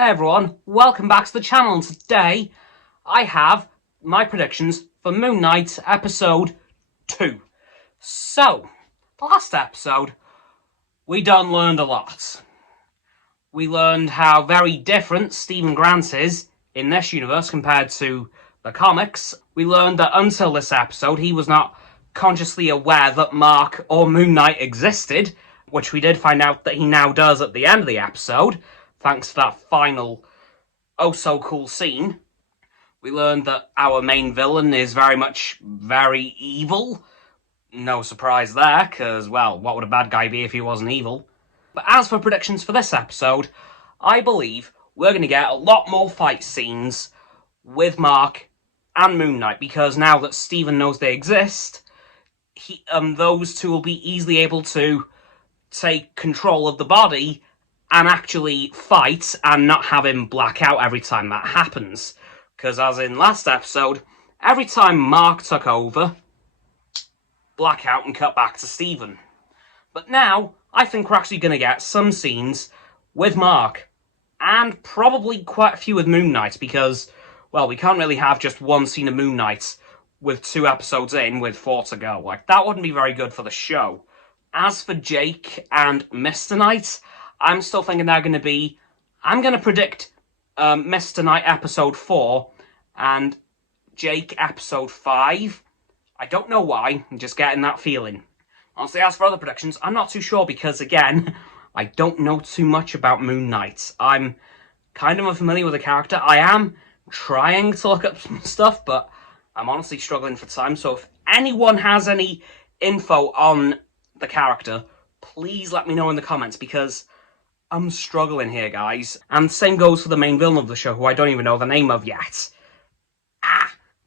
Hey everyone, welcome back to the channel, and today I have my predictions for Moon Knight episode 2. So, the last episode, we done learned a lot. We learned how very different Stephen Grant is in this universe compared to the comics. We learned that until this episode, he was not consciously aware that Mark or Moon Knight existed, which we did find out that he now does at the end of the episode, thanks to that final oh-so-cool scene. We learned that our main villain is very evil. No surprise there, because, well, what would a bad guy be if he wasn't evil? But as for predictions for this episode, I believe we're going to get a lot more fight scenes with Mark and Moon Knight, because now that Stephen knows they exist, those two will be easily able to take control of the body and actually fight and not have him black out every time that happens. Because as in last episode, every time Mark took over, blackout and cut back to Stephen. But now, I think we're actually going to get some scenes with Mark, and probably quite a few with Moon Knight, because, well, we can't really have just one scene of Moon Knight with 2 episodes in with 4 to go. Like, that wouldn't be very good for the show. As for Jake and Mr. Knight, I'm still thinking they're going to be... I'm going to predict Mr. Knight episode 4 and Jake episode 5. I don't know why, I'm just getting that feeling. Honestly, as for other predictions, I'm not too sure because, again, I don't know too much about Moon Knight. I'm kind of unfamiliar with the character. I am trying to look up some stuff, but I'm honestly struggling for time. So if anyone has any info on the character, please let me know in the comments, because I'm struggling here, guys. And the same goes for the main villain of the show, who I don't even know the name of yet.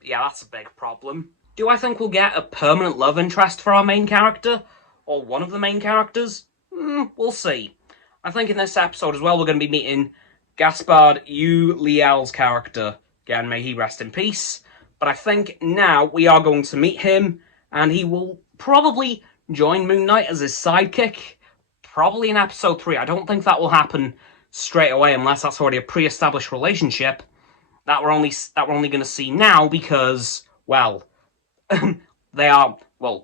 Yeah, that's a big problem. Do I think we'll get a permanent love interest for our main character? Or one of the main characters? We'll see. I think in this episode as well, we're going to be meeting Gaspard Ulliel's character. Again, may he rest in peace. But I think now we are going to meet him, and he will probably join Moon Knight as his sidekick, probably in episode 3. I don't think that will happen straight away unless that's already a pre-established relationship that we're only going to see now, because, well,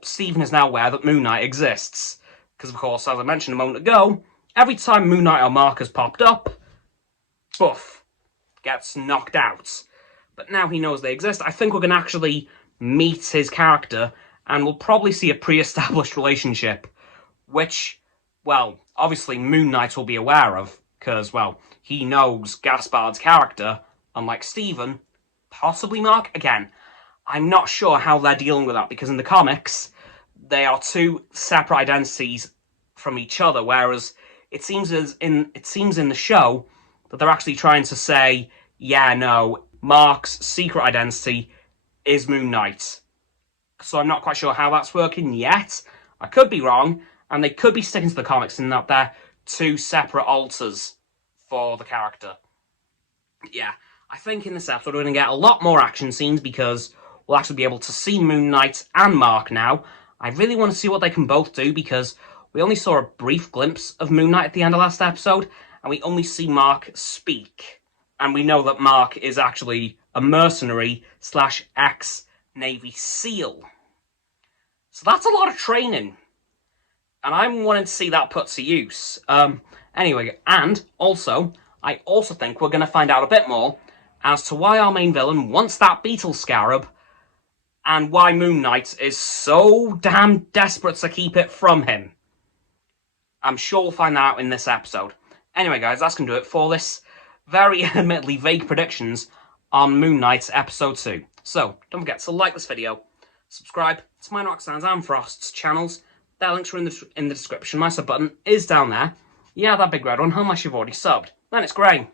Stephen is now aware that Moon Knight exists. Because, of course, as I mentioned a moment ago, every time Moon Knight or Mark has popped up, Buff gets knocked out. But now he knows they exist, I think we're going to actually meet his character, and we'll probably see a pre-established relationship, which, well, obviously Moon Knight will be aware of, because, well, he knows Gaspard's character, unlike Stephen, possibly Mark. Again, I'm not sure how they're dealing with that, because in the comics, they are 2 separate identities from each other, whereas it seems in the show that they're actually trying to say, yeah, no, Mark's secret identity is Moon Knight. So I'm not quite sure how that's working yet. I could be wrong, and they could be sticking to the comics in that they're 2 separate alters for the character. Yeah, I think in this episode we're going to get a lot more action scenes, because we'll actually be able to see Moon Knight and Mark now. I really want to see what they can both do, because we only saw a brief glimpse of Moon Knight at the end of last episode, and we only see Mark speak. And we know that Mark is actually a mercenary / ex-Navy SEAL. So that's a lot of training. And I'm wanting to see that put to use. Anyway, and also, I also think we're going to find out a bit more as to why our main villain wants that beetle scarab, and why Moon Knight is so damn desperate to keep it from him. I'm sure we'll find that out in this episode. Anyway, guys, that's going to do it for this very admittedly vague predictions on Moon Knight episode 2. So, don't forget to like this video, subscribe to my Roxanne's and Frost's channels. Their links are in the description. My sub button is down there. Yeah, that big red one, unless you've already subbed. Then it's grey.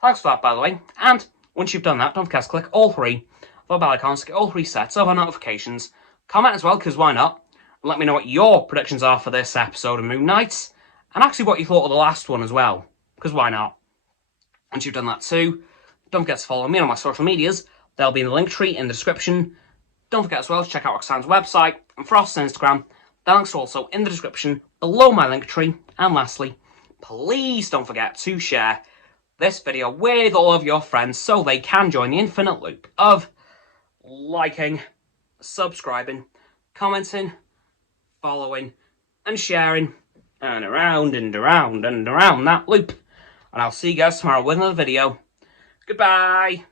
Thanks for that, by the way. And once you've done that, don't forget to click all 3 of the bell icons to get all 3 sets of our notifications. Comment as well, because why not? And let me know what your predictions are for this episode of Moon Knight, and actually what you thought of the last one as well, because why not? Once you've done that too, don't forget to follow me on my social medias. They'll be in the link tree in the description. Don't forget as well to check out Roxanne's website and Frost's Instagram. The links are also in the description below my link tree. And lastly, please don't forget to share this video with all of your friends so they can join the infinite loop of liking, subscribing, commenting, following, and sharing, and around and around and around that loop. And I'll see you guys tomorrow with another video. Goodbye.